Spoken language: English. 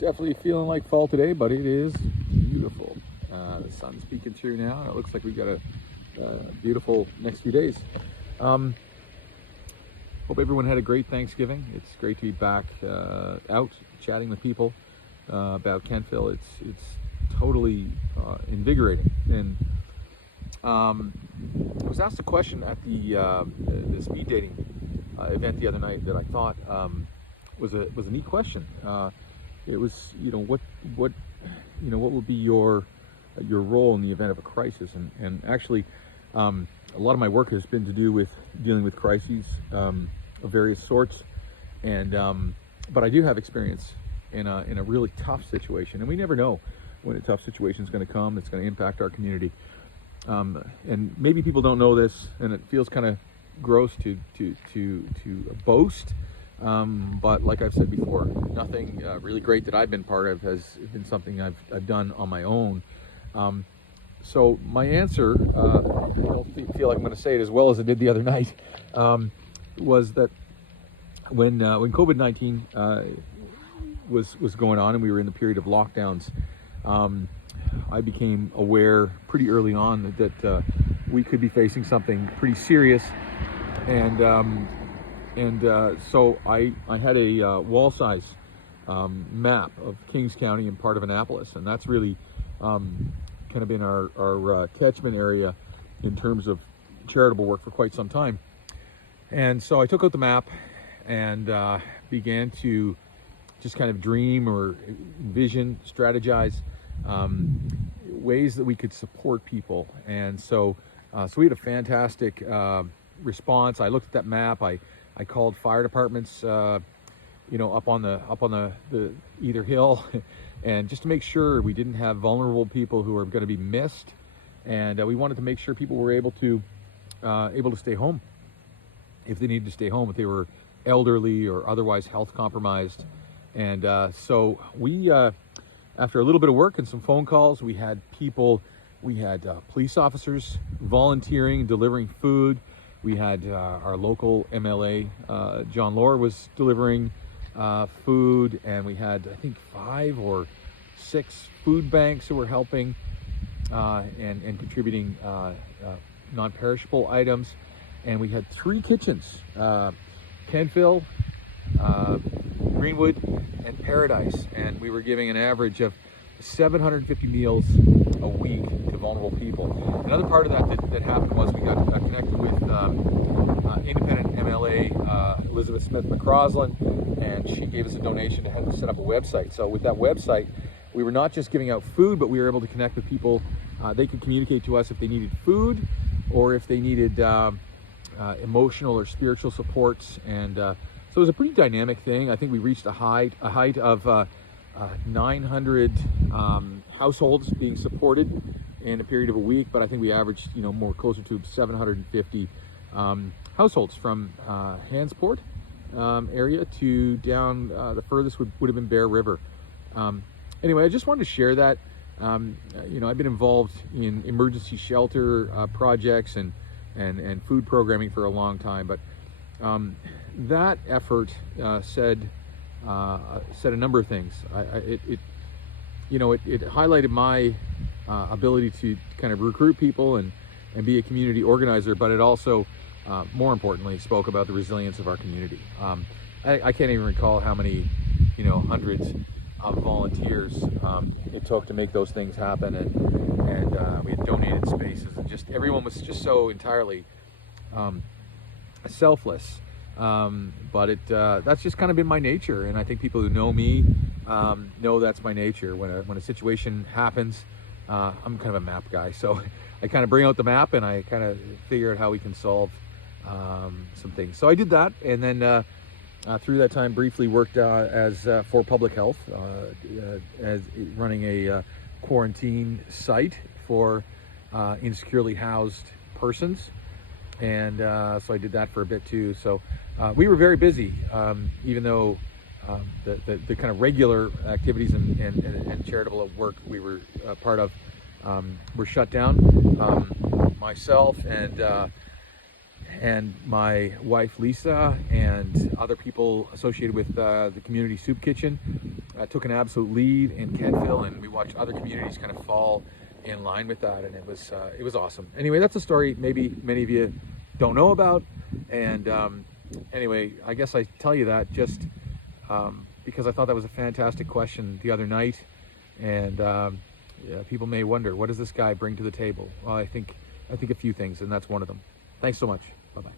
definitely feeling like fall today, but it is beautiful. The sun's peeking through now, and it looks like we've got a beautiful next few days. Hope everyone had a great Thanksgiving. It's great to be back out chatting with people about Kentville. It's totally invigorating. And I was asked a question at the speed dating event the other night that I thought was a neat question. It was, what would be your role in the event of a crisis? And actually, a lot of my work has been to do with dealing with crises of various sorts, and but I do have experience in a really tough situation, and we never know when a tough situation is going to come that's going to impact our community. And maybe people don't know this, and it feels kind of gross to boast. But like I've said before, nothing really great that I've been part of has been something I've done on my own. So my answer, I don't feel like I'm going to say it as well as I did the other night, was that when COVID-19 was going on and we were in the period of lockdowns, I became aware pretty early on that we could be facing something pretty serious, and so I had a wall size map of Kings County and part of Annapolis, and that's really kind of been our catchment area in terms of charitable work for quite some time. And so I took out the map and began to just kind of dream or envision, strategize ways that we could support people. And so we had a fantastic response. I looked at that map. I called fire departments, up on the either hill, and just to make sure we didn't have vulnerable people who are going to be missed. And we wanted to make sure people were able to stay home if they needed to stay home, if they were elderly or otherwise health compromised. And so we, after a little bit of work and some phone calls, we had police officers volunteering, delivering food. We had our local MLA, John Lohr, was delivering food, and we had, I think, 5 or 6 food banks who were helping and contributing non-perishable items. And we had 3 kitchens, Kentville, Greenwood, and Paradise, and we were giving an average of 750 meals a week to vulnerable people. Another part of that happened was we got connected with independent MLA Elizabeth Smith McCroslin, and she gave us a donation to help us set up a website. So with that website, we were not just giving out food, but we were able to connect with people. They could communicate to us if they needed food or if they needed emotional or spiritual supports. And so it was a pretty dynamic thing. I think we reached a height of 900 households being supported in a period of a week, but I think we averaged, more closer to 750 households from Hansport area to down the furthest would have been Bear River. Anyway, I just wanted to share that. I've been involved in emergency shelter projects and food programming for a long time, but that effort said a number of things. It highlighted my ability to kind of recruit people and be a community organizer, but it also, more importantly, spoke about the resilience of our community. I can't even recall how many, hundreds of volunteers it took to make those things happen, and we had donated spaces, and just everyone was just so entirely selfless. But that's just kind of been my nature, and I think people who know me know that's my nature. When a situation happens, I'm kind of a map guy, so I kind of bring out the map and I kind of figure out how we can solve some things. So I did that, and then through that time briefly worked as for public health, as running a quarantine site for insecurely housed persons, and so I did that for a bit too. So we were very busy, even though the kind of regular activities and charitable work we were part of were shut down. Myself and my wife Lisa and other people associated with the community soup kitchen took an absolute lead in Kentville, and we watched other communities kind of fall in line with that, and it was awesome. Anyway, that's a story maybe many of you don't know about, and anyway, I guess I tell you that just because I thought that was a fantastic question the other night, and yeah, people may wonder, what does this guy bring to the table? Well, I think a few things, and that's one of them. Thanks so much. Bye-bye.